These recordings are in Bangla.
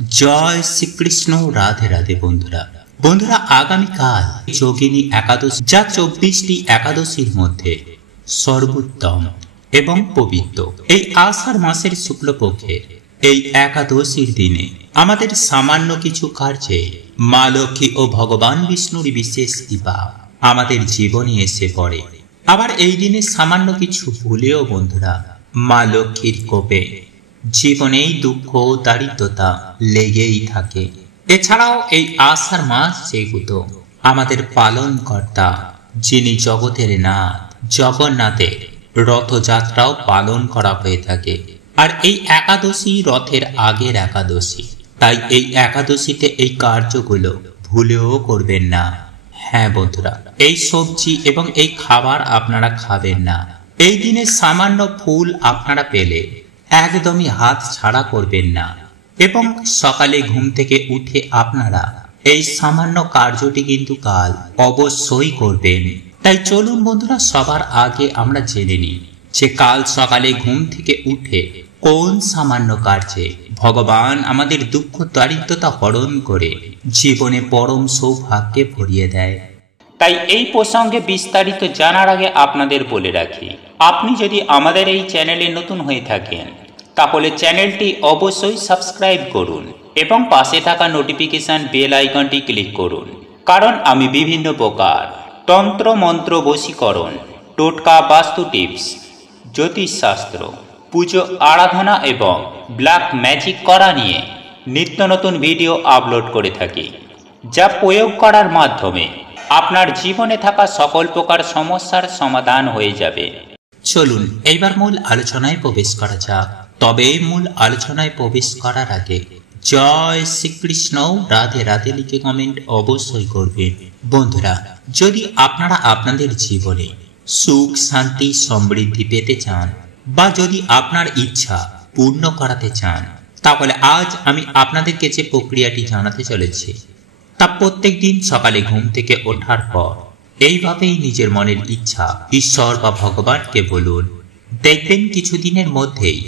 জয় শ্রীকৃষ্ণ। রাধে রাধে বন্ধুরা। বন্ধুরা, আগামীকাল যোগিনী একাদশী, যা 24টি একাদশীর মধ্যে সর্বোত্তম এবং পবিত্র। এই আষাঢ় মাসের শুক্লপক্ষের এই একাদশীর দিনে আমাদের সামান্য কিছু কার্যে মা লক্ষ্মী ও ভগবান বিষ্ণুর বিশেষ কৃপা আমাদের জীবনে এসে পড়ে। আবার এই দিনে সামান্য কিছু ভুলেও বন্ধুরা মা লক্ষ্মীর কোপে জীবনেই দুঃখ দারিদ্রতা লেগেই থাকে। এছাড়াও এই আষাঢ় মাস যেহেতু আমাদের পালন কর্তা, যিনি জগতের নাথ জগন্নাথের রথযাত্রাও পালন করা হয়ে থাকে। আর এই একাদশী রথের আগের একাদশী, তাই এই একাদশীতে এই কার্যগুলো ভুলেও করবেন না। হ্যাঁ বন্ধুরা, এই সবজি এবং এই খাবার আপনারা খাবেন না। এই দিনে সামান্য ফুল আপনারা পেলে একদমই হাত ছাড়া করবেন না। এবং সকালে ঘুম থেকে উঠে আপনারা এই সামান্য কার্যটি কিন্তু কাল অবশ্যই করবেন। তাই চলুন বন্ধুরা, সবার আগে আমরা জেনে নিই যে কাল সকালে ঘুম থেকে উঠে কোন সামান্য কার্যে ভগবান আমাদের দুঃখ দারিদ্রতা হরণ করে জীবনে পরম সৌভাগ্যে ভরিয়ে দেয়। তাই এই প্রসঙ্গে বিস্তারিত জানার আগে আপনাদের বলে রাখি, আপনি যদি আমাদের এই চ্যানেলে নতুন হয়ে থাকেন তাহলে চ্যানেলটি অবশ্যই সাবস্ক্রাইব করুন এবং পাশে থাকা নোটিফিকেশন বেল আইকনটি ক্লিক করুন। কারণ আমি বিভিন্ন প্রকার তন্ত্র মন্ত্র বশীকরণ, টোটকা, বাস্তু টিপস, জ্যোতিষশাস্ত্র, পুজো আরাধনা এবং ব্ল্যাক ম্যাজিক করা নিয়ে নিত্য নতুন ভিডিও আপলোড করে থাকি, যা প্রয়োগ করার মাধ্যমে আপনার জীবনে থাকা সকল প্রকার সমস্যার সমাধান হয়ে যাবে। চলুন এইবার মূল আলোচনায় প্রবেশ করা যাক। তবে মূল আলোচনায় প্রবেশ করার আগে জয় শ্রীকৃষ্ণ রাধে রাধে লিখে কমেন্ট অবশ্যই করবেন। বন্ধুরা, যদি আপনারা আপনাদের জীবনে সুখ শান্তি সমৃদ্ধি পেতে চান বা যদি আপনার ইচ্ছা পূর্ণ করাতে চান, তাহলে আজ আমি আপনাদেরকে যে প্রক্রিয়াটি জানাতে চলেছি তা প্রত্যেক দিন সকালে ঘুম থেকে ওঠার পর এইভাবেই নিজের মনের ইচ্ছা ঈশ্বর বা ভগবানকে বলুন। দেখবেন কিছুদিনের মধ্যেই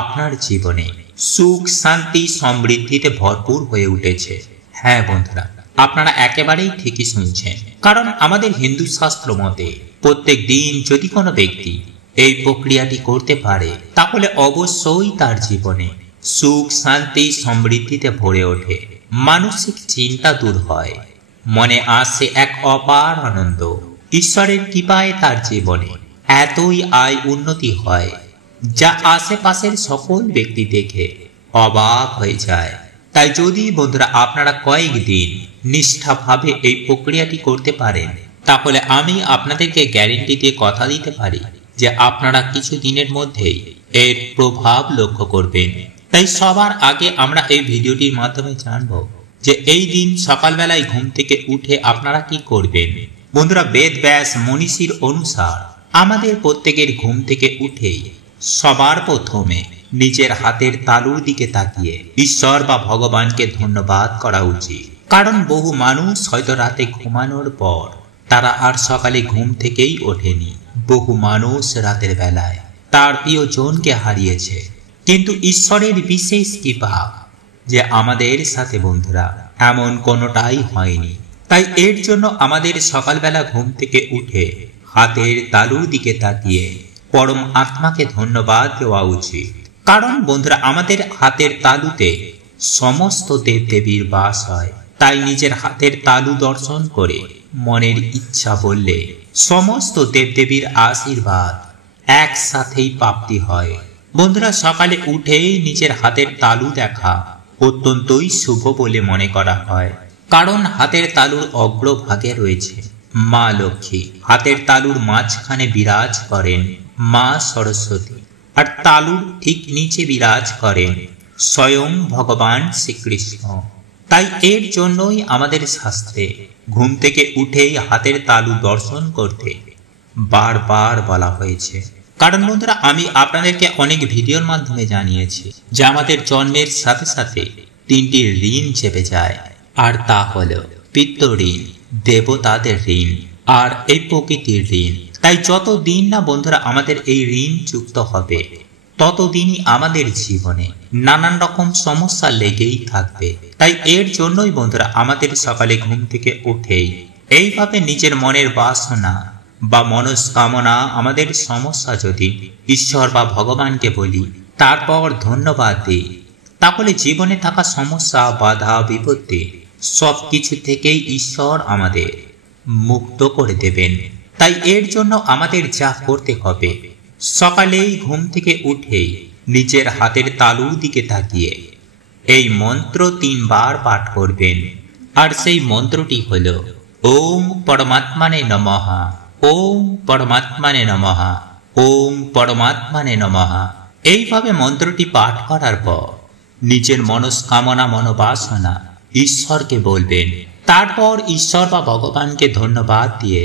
আপনার জীবনে সুখ শান্তি সমৃদ্ধিতে ভরপুর হয়ে উঠেছে। হ্যাঁ বন্ধুরা, আপনারা একেবারেই ঠিকই শুনছেন। কারণ আমাদের হিন্দু শাস্ত্র মতে প্রত্যেক দিন যদি কোনো ব্যক্তি এই প্রক্রিয়াটি করতে পারে তাহলে অবশ্যই তার জীবনে সুখ শান্তি সমৃদ্ধিতে ভরে ওঠে, মানসিক চিন্তা দূর হয়, মনে আসে এক অপার আনন্দ। ঈশ্বরের কৃপায় তার জীবনে এতই আয় উন্নতি হয় যা আশেপাশের সকল ব্যক্তি দেখে অবাক হয়ে যায়। তাই যদি বন্ধুরা আপনারা কয়েকদিন নিষ্ঠাভাবে এই প্রক্রিয়াটি করতে পারেন তাহলে আমি আপনাদেরকে গ্যারেন্টি দিয়ে কথা দিতে পারি যে আপনারা কিছু দিনের মধ্যেই এর প্রভাব লক্ষ্য করবেন। তাই সবার আগে আমরা এই ভিডিওটির মাধ্যমে জানবো যে এই দিন সকালবেলায় ঘুম থেকে উঠে আপনারা কি করবেন। বন্ধুরা, বেদ ব্যাস মনীষীর অনুসার আমাদের প্রত্যেকের ঘুম থেকে উঠেই সবার প্রথমে নিজের হাতের তালুর দিকে তাকিয়ে ঈশ্বর বা ভগবানকে ধন্যবাদ করা উচিত। কারণ বহু মানুষ হয়তো রাতে ঘুমানোর পর তারা আর সকালে ঘুম থেকেই ওঠেনি। বহু মানুষ রাতের বেলায় তার প্রিয়জনকে হারিয়েছে, কিন্তু ঈশ্বরের বিশেষ কৃপা যে আমাদের সাথে বন্ধুরা এমন কোনোটাই হয়নি। তাই এর জন্য আমাদের সকালবেলা ঘুম থেকে উঠে হাতের তালুর দিকে তাকিয়ে পরম আত্মাকে ধন্যবাদ দেওয়া উচিত। কারণ বন্ধুরা আমাদের হাতের তালুতে সমস্ত দেবদেবীর বাস হয়। তাই নিজের হাতের তালু দর্শন করে মনের ইচ্ছা বললে সমস্ত দেবদেবীর আশীর্বাদ একসাথেই প্রাপ্তি হয়। বন্ধুরা, সকালে উঠেই নিজের হাতের তালু দেখা অত্যন্তই শুভ বলে মনে করা হয়। কারণ হাতের তালুর অগ্রভাগে রয়েছে মা লক্ষ্মী, হাতের তালুর মাঝখানে বিরাজ করেন মা সরস্বতী, আর তালুর ঠিক নিচে বিরাজ করেন স্বয়ং ভগবান শ্রীকৃষ্ণ। তাই এর জন্যই আমাদের শাস্ত্রে ঘুম থেকে উঠেই হাতের তালু দর্শন করতে বারবার বলা হয়েছে। কারণ বন্ধুরা আমি আপনাদেরকে অনেক ভিডিওর মাধ্যমে জানিয়েছি যে আমাদের জন্মের সাথে সাথে 3টি ঋণ চেপে যায়, আর তা হলো পিতৃ ঋণ, দেবতাদের ঋণ আর এই প্রকৃতির ঋণ। তাই যত দিন না বন্ধুরা আমাদের এই ঋণ যুক্ত হবে ততদিনই আমাদের জীবনে নানান রকম সমস্যা লেগেই থাকবে। তাই এর জন্যই বন্ধুরা আমাদের সকালে ঘুম থেকে উঠেই এইভাবে নিজের মনের বাসনা বা মনস্কামনা, আমাদের সমস্যা যদি ঈশ্বর বা ভগবানকে বলি, তারপর ধন্যবাদ দিই, তাহলে জীবনে থাকা সমস্যা, বাধা, বিপত্তি সব কিছু থেকেই ঈশ্বর আমাদের মুক্ত করে দেবেন। তাই এর জন্য আমাদের যা করতে হবে, সকালেই ঘুম থেকে উঠেই নিজের হাতের তালুর দিকে তাকিয়ে এই মন্ত্র 3 বার পাঠ করবেন। আর সেই মন্ত্রটি হল ওম পরমাত্মানে নমঃ, ওম পরমাত্মানে নমঃ, ওম পরমাত্মানে নমঃ। এইভাবে মন্ত্রটি পাঠ করার পর নিজের মনস্কামনা, মনোবাসনা ঈশ্বরকে বলবেন। তারপর ঈশ্বর বা ভগবানকে ধন্যবাদ দিয়ে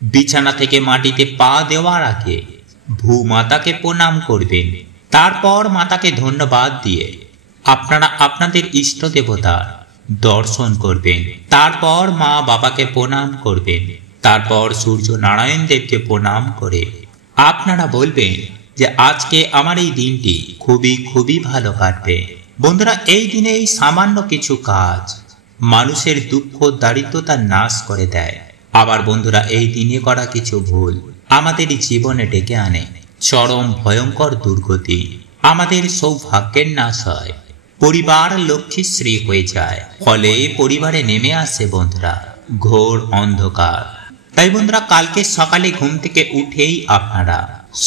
বিছানা থেকে মাটিতে পা দেওয়ার আগে ভূমাতাকে প্রণাম করবেন। তারপর মাতাকে ধন্যবাদ দিয়ে আপনারা আপনাদের ইষ্ট দেবতার দর্শন করবেন। তারপর মা বাবাকে প্রণাম করবেন। তারপর সূর্য নারায়ণ দেবকে প্রণাম করে আপনারা বলবেন যে আজকে আমার এই দিনটি খুবই ভালো কাটবে। বন্ধুরা, এই দিনে এই সামান্য কিছু কাজ মানুষের দুঃখ দারিদ্রতার নাশ করে দেয়। আবার বন্ধুরা, এই দিনে করা কিছু ভুল আমাদের জীবনে ডেকে আনে চরম ভয়ঙ্কর দুর্গতি। আমাদের সৌভাগ্যের নাশ হয়, পরিবার লক্ষ্মীশ্রী হয়ে যায়, ফলে পরিবারে নেমে আসে বন্ধুরা ঘোর অন্ধকার। তাই বন্ধুরা, কালকে সকালে ঘুম থেকে উঠেই আপনারা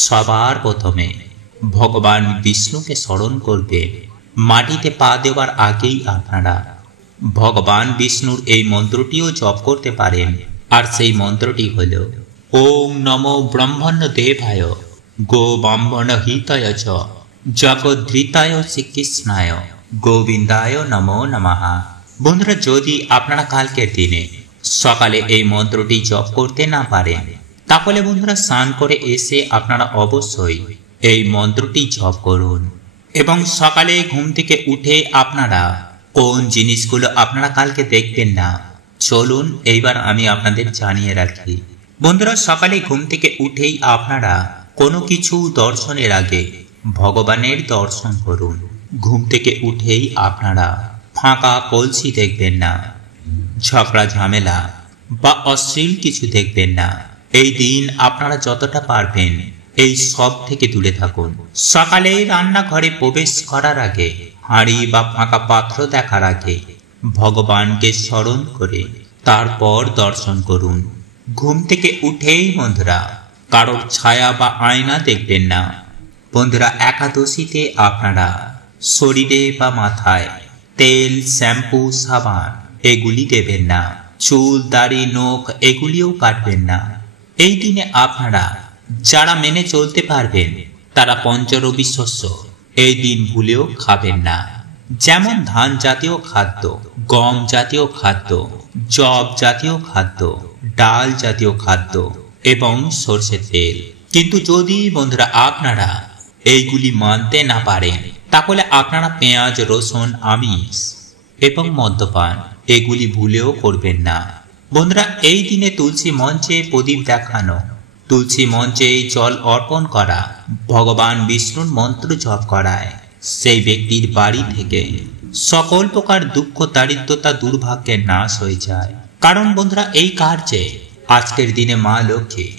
সবার প্রথমে ভগবান বিষ্ণুকে স্মরণ করবেন। মাটিতে পা দেওয়ার আগেই আপনারা ভগবান বিষ্ণুর এই মন্ত্রটিও জপ করতে পারেন। আর সেই মন্ত্রটি হল ওম নমো ব্রহ্মণ্য দেবায় গো ব্রাহ্মণ হিতায় চ জগদ্ধৃতায় শ্রীকৃষ্ণায় গোবিন্দায় নমো নমঃ। বন্ধুরা, যদি আপনারা কালকের দিনে সকালে এই মন্ত্রটি জপ করতে না পারেন, তাহলে বন্ধুরা স্নান করে এসে আপনারা অবশ্যই এই মন্ত্রটি জপ করুন। এবং সকালে ঘুম থেকে উঠে আপনারা কোন জিনিসগুলো আপনারা কালকে দেখবেন না, চলুন এইবার আমি আপনাদের জানিয়ে রাখি। বন্ধুরা, সকালে ঘুম থেকে উঠেই আপনারা কোনো কিছু দর্শনের আগে ভগবানের দর্শন করুন। ঘুম থেকে উঠেই আপনারা ফাঁকা কলসি দেখবেন না, ঝগড়া ঝামেলা বা অশ্লীল কিছু দেখবেন না। এই দিন আপনারা যতটা পারবেন এই সব থেকে দূরে থাকুন। সকালে রান্নাঘরে প্রবেশ করার আগে, হাঁড়ি বা ফাঁকা পাত্র দেখার আগে ভগবানকে স্মরণ করে তারপর দর্শন করুন। ঘুম থেকে উঠেই বন্ধুরা কারোর ছায়া বা আয়না দেখবেন না। বন্ধুরা, একাদশীতে আপনারা শরীরে বা মাথায় তেল, শ্যাম্পু, সাবান এগুলি দেবেন না। চুল, দাড়ি, নখ এগুলিও কাটবেন না। এই দিনে আপনারা যারা মেনে চলতে পারবেন তারা পঞ্চরবি শস্য এই দিন ভুলেও খাবেন না। যেমন ধান জাতীয় খাদ্য, গম জাতীয় খাদ্য, জব জাতীয় খাদ্য, ডাল জাতীয় খাদ্য এবং সরষের তেল। কিন্তু যদি বন্ধুরা আপনারা এইগুলি মানতে না পারেন, তাহলে আপনারা পেঁয়াজ, রসুন, আমিষ এবং মদ্যপান এগুলি ভুলেও করবেন না। বন্ধুরা, এই দিনে তুলসী মঞ্চে প্রদীপ দেখানো, তুলসী মঞ্চে জল অর্পণ করা, ভগবান বিষ্ণুর মন্ত্র জপ করায় সেই ব্যক্তির বাড়ি থেকে সকল প্রকার দুঃখ, দারিদ্রতা, দুর্ভাগ্যের নাশ হয়ে যায়। কারণ বন্ধুরা, এই কার্যে আজকের দিনে মা লক্ষ্মী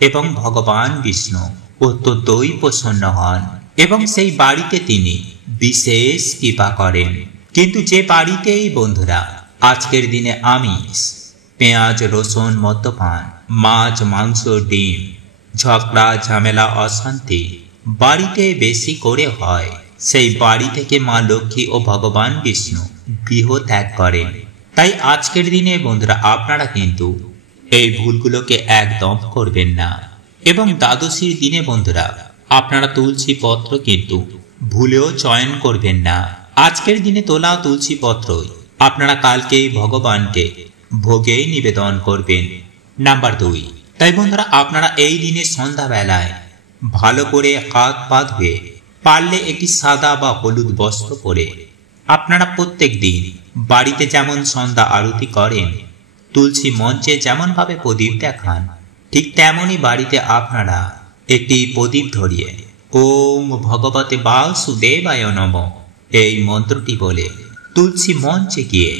এবং ভগবান বিষ্ণু অত্যন্তই প্রসন্ন হন এবং সেই বাড়িতে তিনি বিশেষ কৃপা করেন। কিন্তু যে বাড়িতেই বন্ধুরা আজকের দিনে আমিষ, পেঁয়াজ, রসুন, মদ্যপান, মাছ, মাংস, ডিম, ঝগড়া ঝামেলা, অশান্তি বাড়িতে বেশি করে হয়, সেই বাড়ি থেকে মা লক্ষ্মী ও ভগবান বিষ্ণু গৃহ ত্যাগ করেন। তাই আজকের দিনে বন্ধুরা আপনারা কিন্তু এই ভুলগুলোকে একদম করবেন না। এবং দ্বাদশীর দিনে বন্ধুরা আপনারা তুলসী পত্র কিন্তু ভুলেও চয়ন করবেন না। আজকের দিনে তোলা তুলসী পত্রই আপনারা কালকে ভগবানকে ভোগে নিবেদন করবেন। নাম্বার 2, তাই বন্ধুরা আপনারা এই দিনে সন্ধ্যাবেলায় ভালো করে হাত পা ধুয়ে, পারলে একটি সাদা বা হলুদ বস্ত্র পরে আপনারা প্রত্যেক দিন বাড়িতে যেমন সন্ধ্যা আরতি করেন, তুলসী মঞ্চে যেমন ভাবে প্রদীপ দেখান, ঠিক তেমনই বাড়িতে আপনারা একটি প্রদীপ ধরিয়ে ওং ভগবতে বাসুদেবায় নমঃ এই মন্ত্রটি বলে তুলসী মঞ্চে গিয়ে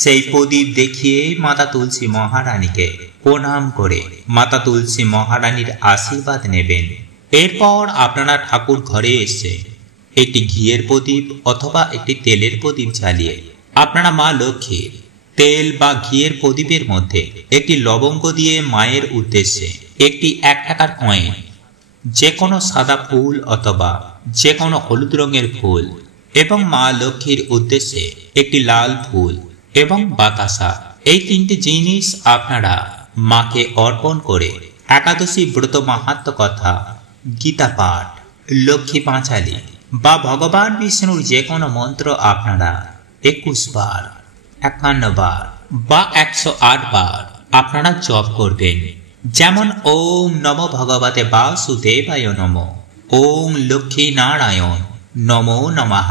সেই প্রদীপ দেখিয়ে মাতা তুলসী মহারানীকে প্রণাম করে মাতা তুলসী মহারানীর আশীর্বাদ নেবেন। এরপর আপনারা ঠাকুর ঘরে এসে একটি ঘিয়ের প্রদীপ অথবা একটি তেলের প্রদীপ জ্বালিয়ে আপনারা মা লক্ষ্মীর তেল বা ঘিয়ের প্রদীপের মধ্যে একটি লবঙ্গ দিয়ে মায়ের উদ্দেশ্যে একটি 1 টাকার কয়েন, যে কোনো সাদা ফুল অথবা যে কোনো হলুদ রঙের ফুল এবং মা লক্ষ্মীর উদ্দেশ্যে একটি লাল ফুল এবং বাতাসা, এই 3টি জিনিস আপনারা মাকে অর্পণ করে একাদশী ব্রত মাহাত্ম্য কথা, গীতা পাঠ, লক্ষ্মী পাঁচালী বা ভগবান বিষ্ণুর যে কোনো মন্ত্র আপনারা 21 বার, 51 বার বা 108 বার আপনারা জপ করবেন। যেমন ওং নমো ভগবতে বাসুদেবায় নমঃ, ওং লক্ষ্মী নারায়ণ নমো নমঃ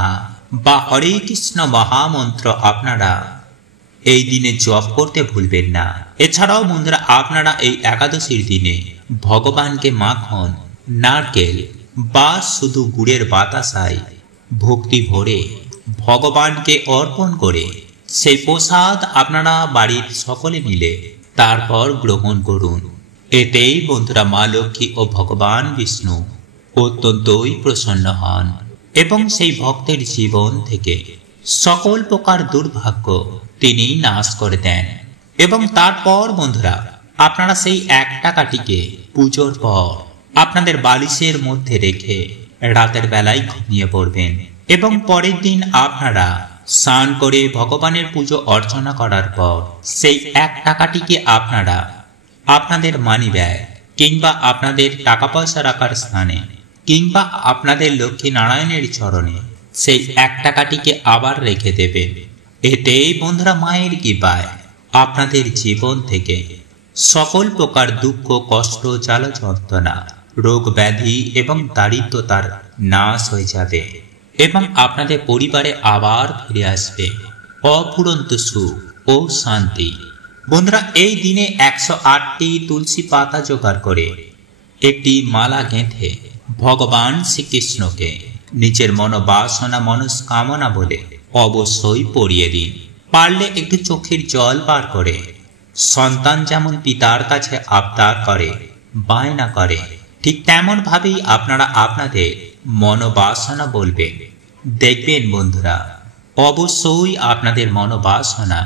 বা হরে কৃষ্ণ মহামন্ত্র আপনারা এই দিনে জপ করতে ভুলবেন না। এছাড়াও বন্ধুরা আপনারা এই একাদশীর দিনে ভগবানকে মাখন, নারকেল বা শুধু গুড়ের বাতাসায় ভক্তি ভরে ভগবানকে অর্পণ করে সেই প্রসাদ আপনারা বাড়ির সকলে মিলে তারপর গ্রহণ করুন। এতেই বন্ধুরা মা লক্ষ্মী ও ভগবান বিষ্ণু অত্যন্তই প্রসন্ন হন এবং সেই ভক্তের জীবন থেকে সকল প্রকার দুর্ভাগ্য তিনি নাশ করে দেন। এবং তারপর বন্ধুরা আপনারা সেই 1 টাকাটিকে পুজোর পর আপনাদের বালিশের মধ্যে রেখে রাতের বেলায় ঘুমিয়ে পড়বেন এবং পরের দিন আপনারা স্নান করে ভগবানের পুজো অর্চনা করার পর সেই 1 টাকাটিকে আপনারা আপনাদের মানি ব্যাগ কিংবা আপনাদের টাকা পয়সা রাখার স্থানে কিংবা আপনাদের লক্ষ্মী নারায়ণের চরণে সেই 1 টাকাটিকে আবার রেখে দেবেন। এতেই বন্ধুরা মায়ের কৃপায় আপনাদের জীবন থেকে সকল প্রকার দুঃখ, কষ্ট, জ্বালা যন্ত্রণা, রোগ ব্যাধি এবং দারিদ্রতার নাশ হয়ে যাবে এবং আপনাদের পরিবারে আবার ফিরে আসবে অফুরন্ত সুখ ও শান্তি। বন্ধুরা এই দিনে 108টি তুলসী পাতা জোগাড় করে একটি মালা গেঁথে ভগবান শ্রীকৃষ্ণকে নিজের মনোবাসনা মনস্কামনা বলে অবশ্যই পরিয়ে দিন। পারলে একটু চোখের জল বার করে সন্তান যেমন পিতার কাছে আবদার করে, বায়না করে, ঠিক তেমন ভাবেই আপনারা আপনাদের মনোবাসনা বলবেন। দেখবেন বন্ধুরা অবশ্যই আপনাদের মনোবাসনা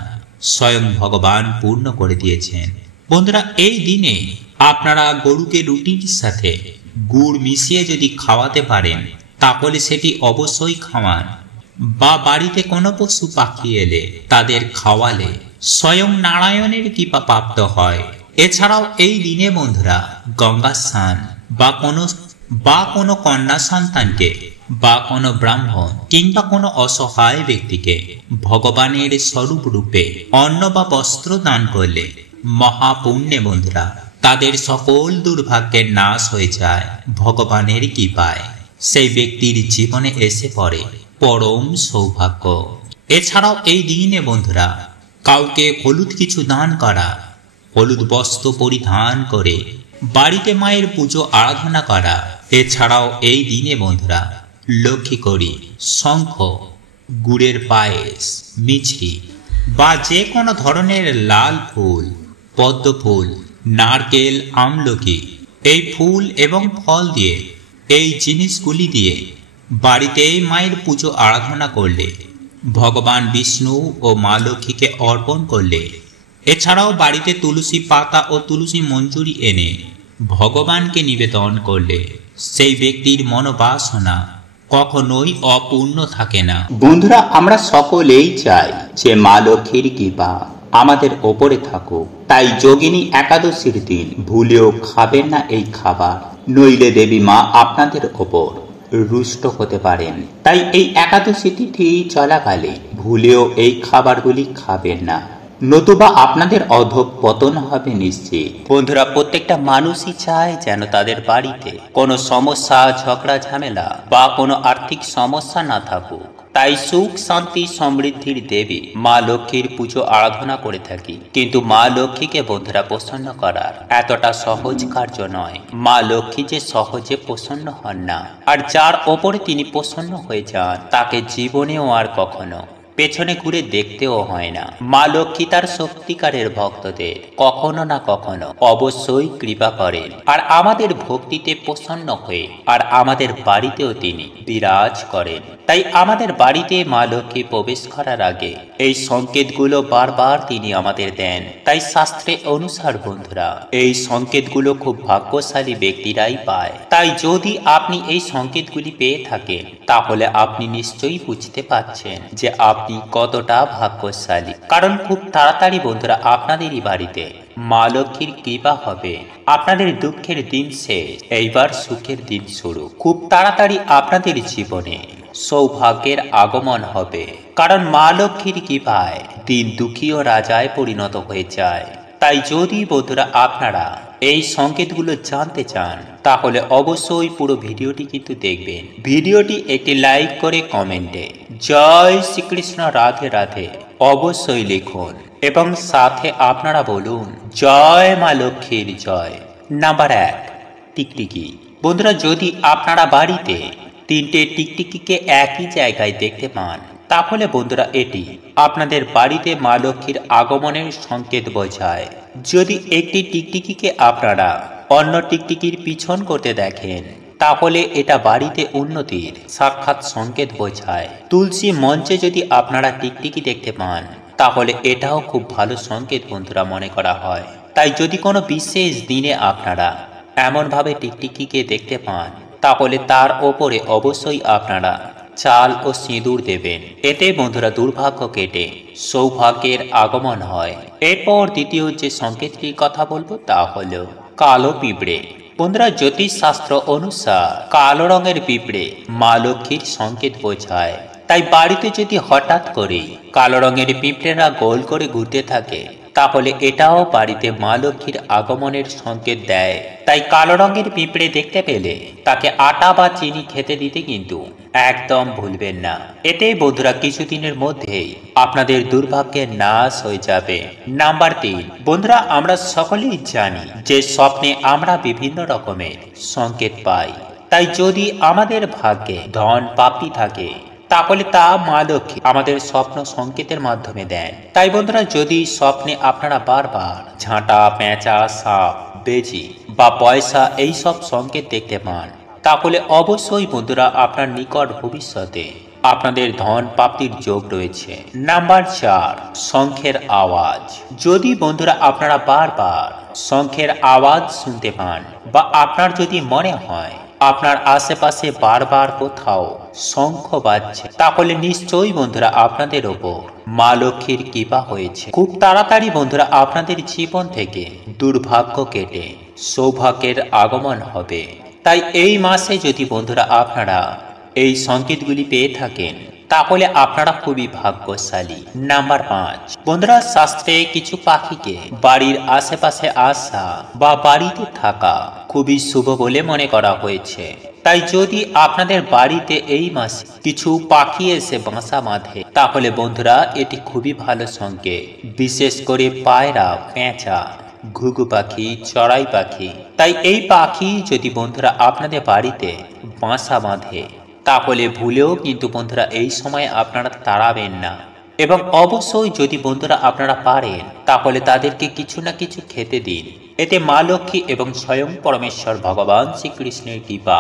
স্বয়ং ভগবান পূর্ণ করে দিয়েছেন। বন্ধুরা এই দিনে আপনারা গরুকে রুটির সাথে গুড় মিশিয়ে যদি খাওয়াতে পারেন তাহলে সেটি অবশ্যই খাওয়ান, বা বাড়িতে কোনো পশু পাখি এলে তাদের খাওয়ালে স্বয়ং নারায়ণের কৃপা প্রাপ্ত হয়। এছাড়াও এই দিনে বন্ধুরা গঙ্গা স্নান বা কোনো কন্যা সন্তানকে বা কোনো ব্রাহ্মণ কিংবা কোনো অসহায় ব্যক্তিকে ভগবানের স্বরূপ রূপে অন্ন বা বস্ত্র দান করলে মহাপুণ্যে বন্ধুরা তাদের সকল দুর্ভাগ্যের নাশ হয়ে যায় ভগবানের কৃপায়। সেই ব্যক্তির জীবনে এসে পড়ে পরম সৌভাগ্য। এছাড়াও এই দিনে বন্ধুরা কাউকে হলুদ কিছু দান করা, হলুদ বস্ত্র পরিধান করে বাড়িতে মায়ের পুজো আরাধনা করা। এছাড়াও এই দিনে বন্ধুরা লক্ষ্মী করি, শঙ্খ, গুড়ের পায়েস, মিছরি বা যে কোনো ধরনের লাল ফুল, পদ্ম ফুল, নারকেল, আমলকি এই ফুল এবং ফল দিয়ে এই জিনিসগুলি দিয়ে বাড়িতে মায়ের পুজো আরাধনা করলে, ভগবান বিষ্ণু ও মা লক্ষ্মীকে অর্পণ করলে, এছাড়াও বাড়িতে তুলসী পাতা ও তুলসী মঞ্জুরি এনে ভগবানকে নিবেদন করলে সেই ব্যক্তির মনোবাসনা কখনোই অপূর্ণ থাকে না। বন্ধুরা আমরা সকলেই চাই যে মা লক্ষ্মীর কৃপা আমাদের ওপরে থাকুক, তাই যোগিনী একাদশীর দিন ভুলেও খাবেন না এই খাবার, নইলে দেবী মা আপনাদের ওপর রুষ্ট হতে পারেন। তাই এই একাদশী তিথি চলাকালে ভুলেও এই খাবারগুলি খাবেন না, নতুবা আপনাদের অধঃপতন হবে নিশ্চিত। বন্ধুরা প্রত্যেকটা মানুষই চায় যেন তাদের বাড়িতে কোনো সমস্যা, ঝগড়া, ঝামেলা বা কোনো আর্থিক সমস্যা না থাকুক। তাই সুখ শান্তি সমৃদ্ধির দেবী মা লক্ষ্মীর পুজো আরাধনা করে থাকি। কিন্তু মা লক্ষ্মীকে বন্ধুরা প্রসন্ন করার এতটা সহজ কার্য নয়। মা লক্ষ্মী যে সহজে প্রসন্ন হন না, আর যার ওপরে তিনি প্রসন্ন হয়ে যান তাকে জীবনেও আর কখনো পেছনে ঘুরে দেখতেও হয় না। মা লক্ষ্মী তার সত্যিকারের ভক্তদের কখনো না কখনো অবশ্যই কৃপা করেন, আর আমাদের ভক্তিতে প্রসন্ন হয়ে আর আমাদের বাড়িতেও তিনি বিরাজ করেন। তাই আমাদের বাড়িতে মা লক্ষ্মী প্রবেশ করার আগে এই সংকেতগুলো বারবার তিনি আমাদের দেন। তাই শাস্ত্রে অনুসার বন্ধুরা, এই সংকেতগুলো খুব ভাগ্যশালী ব্যক্তিরাই পায়। তাই যদি আপনি এই সংকেতগুলি পেয়ে থাকেন তাহলে আপনি নিশ্চয়ই বুঝতে পারছেন যে আপনি কতটা ভাগ্যশালী। কারণ খুব তাড়াতাড়ি বন্ধুরা আপনাদেরই বাড়িতে মা লক্ষ্মীর কৃপা হবে। আপনাদের দুঃখের দিন শেষ, এইবার সুখের দিন শুরু। খুব তাড়াতাড়ি আপনাদের জীবনে সৌভাগ্যের আগমন হবে, কারণ মা লক্ষ্মীর কৃপায় দিন দুঃখী ও রাজায় পরিণত হয়ে যায়। তাই যদি বন্ধুরা আপনারা এই সংকেতগুলো জানতে চান তাহলে অবশ্যই পুরো ভিডিওটি কিন্তু দেখবেন। ভিডিওটি একটি লাইক করে কমেন্টে জয় শ্রীকৃষ্ণ রাধে রাধে অবশ্যই লিখুন, এবং সাথে আপনারা বলুন জয় মা লক্ষ্মীর জয়। নাম্বার 1, টিকটিকি। বন্ধুরা, যদি আপনারা বাড়িতে 3টে টিকটিকিকে একই জায়গায় দেখতে পান তাহলে বন্ধুরা এটি আপনাদের বাড়িতে মা লক্ষ্মীর আগমনের সংকেত বোঝায়। যদি একটি টিকটিকিকে আপনারা অন্য টিকটিকির পিছন করতে দেখেন তাহলে এটা বাড়িতে উন্নতির সাক্ষাৎ সংকেত বোঝায়। তুলসী মঞ্চে যদি আপনারা টিকটিকি দেখতে পান তাহলে এটাও খুব ভালো সংকেত বন্ধুরা মনে করা হয়। তাই যদি কোনো বিশেষ দিনে আপনারা এমনভাবে টিকটিকিকে দেখতে পান তাহলে তার ওপরে অবশ্যই আপনারা চাল ও সিঁদুর দেবেন। এতে বন্ধুরা দুর্ভাগ্য কেটে সৌভাগ্যের আগমন হয়। এরপর দ্বিতীয় যে সংকেতটির কথা বলবো তা হলো কালো পিঁপড়ে। বন্ধুরা, জ্যোতিষ শাস্ত্র অনুসার কালো রঙের পিঁপড়ে মা লক্ষ্মীর সংকেত বোঝায়। তাই বাড়িতে যদি হঠাৎ করে কালো রঙের পিঁপড়েরা গোল করে ঘুরতে থাকে তাহলে এটাও বাড়িতে মা লক্ষ্মীর আগমনের সংকেত দেয়। তাই কালো রঙের পিঁপড়ে দেখতে পেলে তাকে আটা বা চিনি খেতে দিতে কিন্তু একদম ভুলবেন না। এতে বন্ধুরা কিছুদিনের মধ্যেই আপনাদের দুর্ভাগ্যের নাশ হয়ে যাবে। নাম্বার 3, বন্ধুরা আমরা সকলেই জানি যে স্বপ্নে আমরা বিভিন্ন রকমের সংকেত পাই। তাই যদি আমাদের ভাগ্যে ধন প্রাপ্তি থাকে তাহলে তা মা লক্ষ্মী আমাদের স্বপ্ন সংকেতের মাধ্যমে দেন। তাই বন্ধুরা যদি স্বপ্নে আপনারা বারবার ঝাঁটা, পেঁচা, সাপ, বেজি বা পয়সা এই সব সংকেত দেখতে পান তাহলে অবশ্যই বন্ধুরা আপনার নিকট ভবিষ্যতে আপনাদের ধন প্রাপ্তির যোগ রয়েছে। নাম্বার 4, শঙ্খের আওয়াজ। যদি বন্ধুরা আপনারা বারবার শঙ্খের আওয়াজ শুনতে পান বা আপনার যদি মনে হয় আপনার আশেপাশে বারবার কোথাও শঙ্খ বাজছে তাহলে নিশ্চয়ই বন্ধুরা আপনাদের ওপর মা লক্ষ্মীর কৃপা হয়েছে। খুব তাড়াতাড়ি বন্ধুরা আপনাদের জীবন থেকে দুর্ভাগ্য কেটে সৌভাগ্যের আগমন হবে। তাই এই মাসে যদি বন্ধুরা আপনারা এই সংকেতগুলি পেয়ে থাকেন তাহলে আপনারা খুবই ভাগ্যশালী। নাম্বার 5, বন্ধুরা শাস্ত্রে কিছু পাখিকে বাড়ির আশেপাশে আসা বা বাড়িতে থাকা খুবই শুভ বলে মনে করা হয়েছে। তাই যদি আপনাদের বাড়িতে এই মাসে কিছু পাখি এসে বাসা বাঁধে তাহলে বন্ধুরা এটি খুবই ভালো সংকেত। বিশেষ করে পায়রা, পেঁচা, ঘুঘু পাখি, চড়াই পাখি। তাই এই পাখি যদি বন্ধুরা আপনাদের বাড়িতে বাসা বাঁধে তাহলে ভুলেও কিন্তু বন্ধুরা এই সময় আপনারা তাড়াবেন না, এবং অবশ্যই যদি বন্ধুরা আপনারা পারেন তাহলে তাদেরকে কিছু না কিছু খেতে দিন। এতে মা লক্ষ্মী এবং স্বয়ং পরমেশ্বর ভগবান শ্রীকৃষ্ণের কৃপা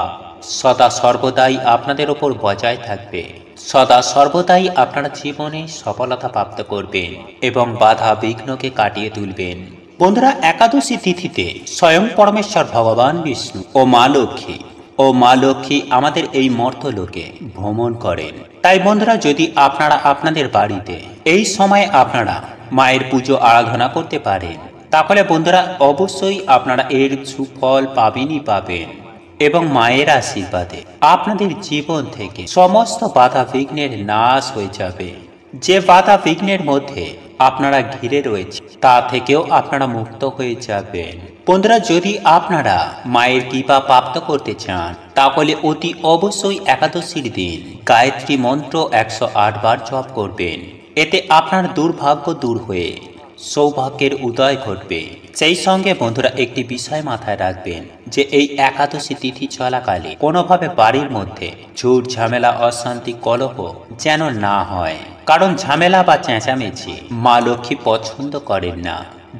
সদা সর্বদাই আপনাদের ওপর বজায় থাকবে। সদা সর্বদাই আপনারা জীবনে সফলতা প্রাপ্ত করবেন এবং বাধা বিঘ্নকে কাটিয়ে তুলবেন। বন্ধুরা একাদশী তিথিতে স্বয়ং পরমেশ্বর ভগবান বিষ্ণু ও মা লক্ষ্মী আমাদের এই মর্তলোকে ভ্রমণ করেন। তাই বন্ধুরা যদি আপনারা আপনাদের বাড়িতে এই সময় আপনারা মায়ের পুজো আরাধনা করতে পারেন তাহলে বন্ধুরা অবশ্যই আপনারা এর সুফল পাবেনই পাবেন, এবং মায়ের আশীর্বাদে আপনাদের জীবন থেকে সমস্ত বাধা বিঘ্নের নাশ হয়ে যাবে। যে বাধা বিঘ্নের মধ্যে আপনারা ঘিরে রয়েছে তা থেকেও আপনারা মুক্ত হয়ে যাবেন। বন্ধুরা, যদি আপনারা মায়ের কৃপা প্রাপ্ত করতে চান তাহলে অতি অবশ্যই একাদশীর দিন গায়ত্রী মন্ত্র 108 বার জপ করবেন। এতে আপনার দুর্ভাগ্য দূর হয়ে সৌভাগ্যের উদয় ঘটবে। সেই সঙ্গে বন্ধুরা একটি বিষয় মাথায় রাখবেন যে এই একাদশী তিথি চলাকালে কোনোভাবে বাড়ির মধ্যে ঝুট ঝামেলা অশান্তি কলহ যেন না হয়, কারণ ঝামেলা বা চেঁচামেচি মা লক্ষ্মী পছন্দ করেন না।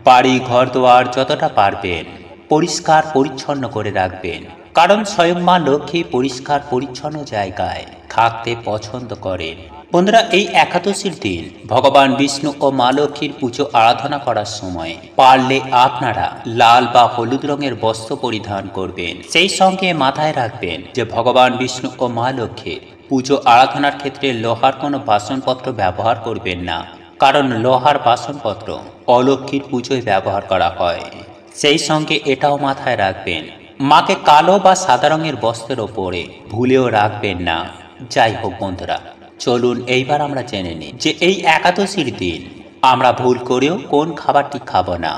বাড়ি ঘর দোয়ার যতটা পারবেন পরিষ্কার পরিচ্ছন্ন করে রাখবেন, কারণ স্বয়ং মা লক্ষ্মী পরিষ্কার পরিচ্ছন্ন জায়গায় থাকতে পছন্দ করেন। বন্ধুরা, এই একাদশীর দিন ভগবান বিষ্ণু ও মা লক্ষ্মীর পুজো আরাধনা করার সময় পারলে আপনারা লাল বা হলুদ রঙের বস্ত্র পরিধান করবেন। সেই সঙ্গে মাথায় রাখবেন যে ভগবান বিষ্ণু ও মা লক্ষ্মীর পুজো আরাধনার ক্ষেত্রে লোহার কোনো বাসনপত্র ব্যবহার করবেন না, কারণ লোহার বাসনপত্র অলক্ষ্মীর পুজোয় ব্যবহার করা হয়। সেই সঙ্গে এটাও মাথায় রাখবেন মাকে কালো বা সাদা রঙের বস্ত্রের ওপরে ভুলেও রাখবেন না। যাই হোক বন্ধুরা, চলুন এইবার আমরা জেনে নিই যে এই একাদশীর দিন আমরা ভুল করেও কোন খাবারটি খাবো না।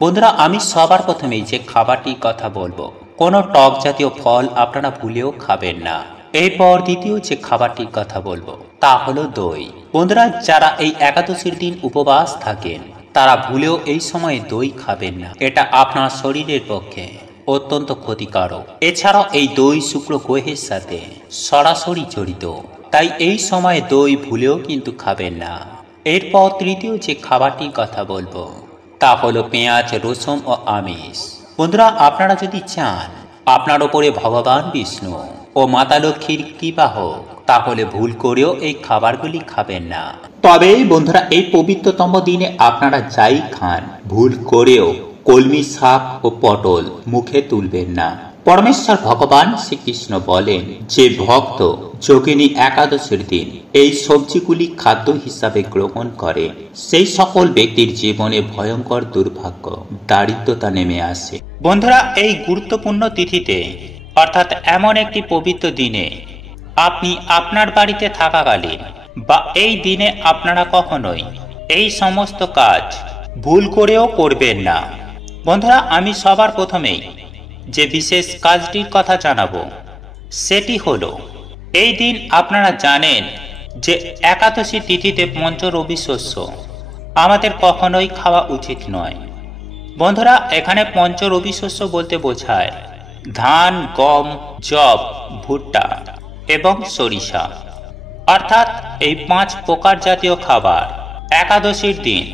বন্ধুরা, আমি সবার প্রথমেই যে খাবারটির কথা বলবো, কোনো টক জাতীয় ফল আপনারা ভুলেও খাবেন না। এরপর দ্বিতীয় যে খাবারটির কথা বলবো তা হলো দই। বন্ধুরা, যারা এই একাদশীর দিন উপবাস থাকেন তারা ভুলেও এই সময়ে দই খাবেন না, এটা আপনার শরীরের পক্ষে অত্যন্ত ক্ষতিকারক। এছাড়াও এই দই শুক্র গ্রহের সাথে সরাসরি জড়িত, তাই এই সময়ে দই ভুলেও কিন্তু খাবেন না। এরপর তৃতীয় যে খাবারটির কথা বলবো তা হলো পেঁয়াজ রসুন ও আমিষ। বন্ধুরা, আপনারা যদি চান আপনার ওপরে ভগবান বিষ্ণু ও মাতা লক্ষ্মীর কৃপা হোক তাহলে ভুল করেও এই খাবারগুলি খাবেন না। তবে বন্ধুরা, এই পবিত্রতম দিনে আপনারা যাই খান ভুল করেও কলমি শাক ও পটল মুখে তুলবেন না। পরমেশ্বর ভগবান শ্রীকৃষ্ণ বলেন যে ভক্ত যোগিনী একাদশীর দিন এই সবজিগুলি খাদ্য হিসাবে গ্রহণ করে সেই সকল ব্যক্তির জীবনে ভয়ঙ্কর দুর্ভাগ্য দারিদ্রতা নেমে আসে। বন্ধুরা, এই গুরুত্বপূর্ণ তিথিতে অর্থাৎ এমন একটি পবিত্র দিনে আপনি আপনার বাড়িতে থাকাকালীন বা এই দিনে আপনারা কখনোই এই সমস্ত কাজ ভুল করেও করবেন না। বন্ধুরা, আমি সবার প্রথমেই যে বিশেষ কাজটির কথা জানাবো সেটি হলো, এই দিন আপনারা জানেন যে একাদশী তিথিতে পঞ্চ রবি শস্য আমাদের কখনোই খাওয়া উচিত নয়। বন্ধুরা, এখানে পঞ্চ রবি শস্য বলতে বোঝায় ধান, গম, যব, ভুট্টা এবং সরিষা, অর্থাৎ এই 5 প্রকার জাতীয় খাবার একাদশীর দিন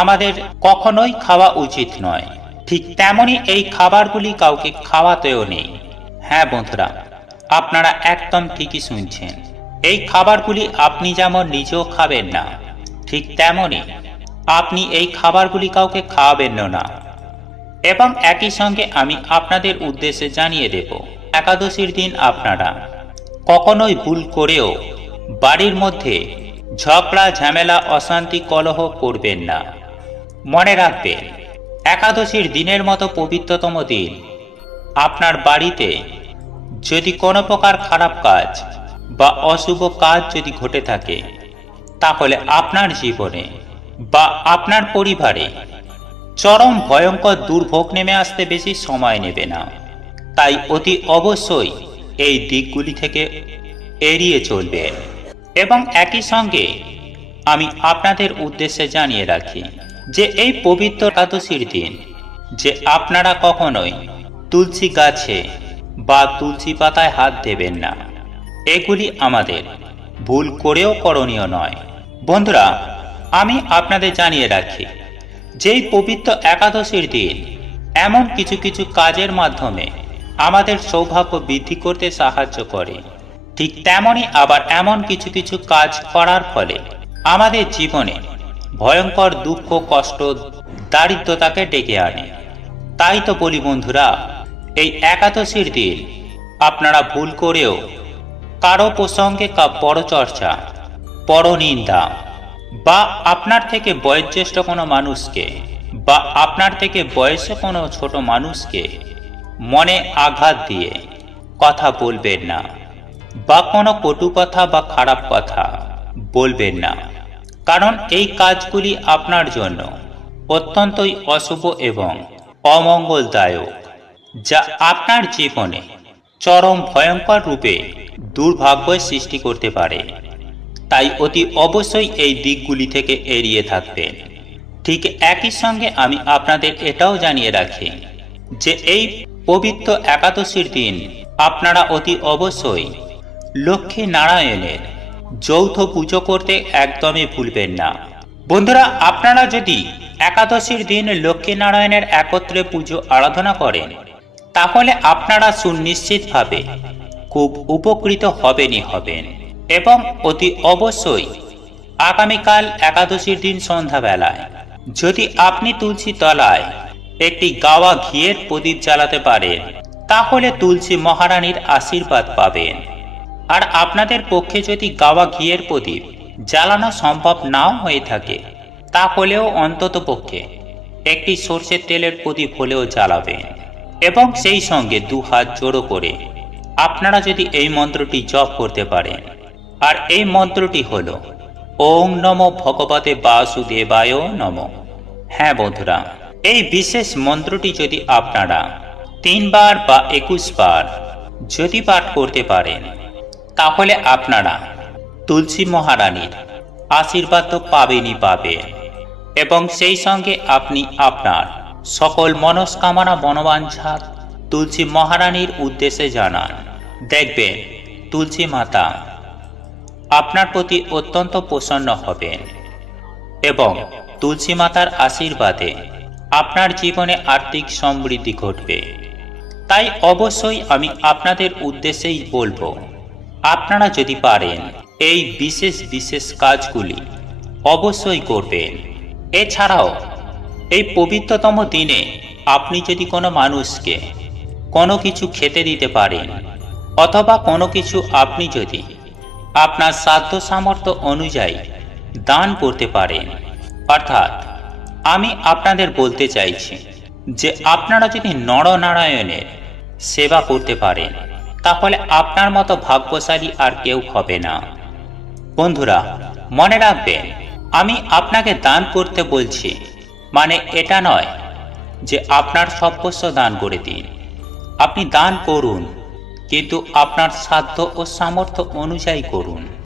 আমাদের কখনোই খাওয়া উচিত নয়। ঠিক তেমনি এই খাবারগুলি কাউকে খাওয়াতেও নেই। হ্যাঁ বন্ধুরা, আপনারা একদম ঠিকই শুনছেন। এই খাবারগুলি আপনি যেমন নিজেও খাবেন না, ঠিক তেমনি আপনি এই খাবারগুলি কাউকে খাওয়াবেন না। এবং একই সঙ্গে আমি আপনাদের উদ্দেশ্যে জানিয়ে দেব, একাদশীর দিন আপনারা কখনোই ভুল করেও বাড়ির মধ্যে ঝগড়া ঝামেলা অশান্তি কলহ করবেন না। মনে রাখবেন, একাদশীর দিনের মতো পবিত্রতম দিন আপনার বাড়িতে যদি কোনো প্রকার খারাপ কাজ বা অশুভ কাজ যদি ঘটে থাকে তাহলে আপনার জীবনে বা আপনার পরিবারে চরম ভয়ঙ্কর দুর্ভোগ নেমে আসতে বেশি সময় নেবে না। তাই অতি অবশ্যই এই দিকগুলি থেকে এড়িয়ে চলবেন। এবং একই সঙ্গে আমি আপনাদের উদ্দেশ্যে জানিয়ে রাখি যে এই পবিত্র একাদশীর দিন যে আপনারা কখনোই তুলসী গাছে বা তুলসী পাতায় হাত দেবেন না, এগুলি আমাদের ভুল করেও করণীয় নয়। বন্ধুরা, আমি আপনাদের জানিয়ে রাখি যেই পবিত্র একাদশীর দিন এমন কিছু কিছু কাজের মাধ্যমে আমাদের সৌভাগ্য বৃদ্ধি করতে সাহায্য করে, ঠিক তেমনি আবার এমন কিছু কিছু কাজ করার ফলে আমাদের জীবনে ভয়ঙ্কর দুঃখ কষ্ট দারিদ্রতাকে ডেকে আনে। তাই তো বলি বন্ধুরা, এই একাদশীর দিন আপনারা ভুল করেও কারো প্রসঙ্গে পরচর্চা, পরনিন্দা বা আপনার থেকে বয়োজ্যেষ্ঠ কোনো মানুষকে বা আপনার থেকে বয়সে কোনো ছোট মানুষকে মনে আঘাত দিয়ে কথা বলবেন না বা কোনো কটু কথা বা খারাপ কথা বলবেন না, কারণ এই কাজগুলি আপনার জন্য অত্যন্তই অশুভ এবং অমঙ্গলদায়ক, যা আপনার জীবনে চরম ভয়ঙ্কর রূপে দুর্ভাগ্যের সৃষ্টি করতে পারে। তাই অতি অবশ্যই এই দিকগুলি থেকে এড়িয়ে থাকবেন। ঠিক একই সঙ্গে আমি আপনাদের এটাও জানিয়ে রাখি যে এই পবিত্র একাদশীর দিন আপনারা অতি অবশ্যই লক্ষ্মী নারায়ণের যৌথ পুজো করতে একদমই ভুলবেন না। বন্ধুরা, আপনারা যদি একাদশীর দিন লক্ষ্মী নারায়ণের একত্রে পুজো আরাধনা করেন, তাহলে আপনারা সুনিশ্চিতভাবে খুব উপকৃত হবেন এবং অতি অবশ্যই আগামীকাল একাদশীর দিন সন্ধ্যাবেলায় যদি আপনি তুলসী তলায় একটি গাওয়া ঘিয়ের প্রদীপ জ্বালাতে পারেন, তাহলে তুলসী মহারানীর আশীর্বাদ পাবেন। আর আপনাদের পক্ষে যদি গাওয়া ঘিয়ের প্রদীপ জ্বালানো সম্ভব নাও হয়ে থাকে, তাহলেও অন্তত পক্ষে একটি সর্ষের তেলের প্রদীপ হলেও জ্বালাবেন এবং সেই সঙ্গে 2 হাত জোড়ো করে আপনারা যদি এই মন্ত্রটি জপ করতে পারেন, আর এই মন্ত্রটি হল ওং নমো ভগবতে বাসুদেবায় নমঃ। হ্যাঁ বন্ধুরা, এই বিশেষ মন্ত্রটি যদি আপনারা 3 বার বা 21 বার যদি পাঠ করতে পারেন, তাহলে আপনারা তুলসী মহারানীর আশীর্বাদ তো পাবেনই এবং সেই সঙ্গে আপনি আপনার সকল মনস্কামনা মনোবাঞ্ছা তুলসী মহারানীর উদ্দেশ্যে জানান। দেখবেন তুলসী মাতা আপনার প্রতি অত্যন্ত প্রসন্ন হবেন এবং তুলসী মাতার আশীর্বাদে আপনার জীবনে আর্থিক সমৃদ্ধি ঘটবে। তাই অবশ্যই আমি আপনাদের উদ্দেশ্যেই বলবো, আপনারা যদি পারেন এই বিশেষ কাজগুলি অবশ্যই করবেন। এছাড়াও এই পবিত্রতম দিনে আপনি যদি কোনো মানুষকে কোনো কিছু খেতে দিতে পারেন, অথবা কোনো কিছু আপনি যদি আপনার সাধ্য সামর্থ্য অনুযায়ী দান করতে পারেন, অর্থাৎ আমি আপনাদের বলতে চাইছি যে আপনারা যদি নরনারায়ণের সেবা করতে পারেন, তাহলে আপনার মতো ভাগ্যশালী আর কেউ হবে না। বন্ধুরা, মনে রাখবেন, আমি আপনাকে দান করতে বলছি মানে এটা নয় যে আপনার সর্বস্ব দান করে দিন। আপনি দান করুন, কিন্তু আপনার সাধ্য ও সামর্থ্য অনুযায়ী করুন।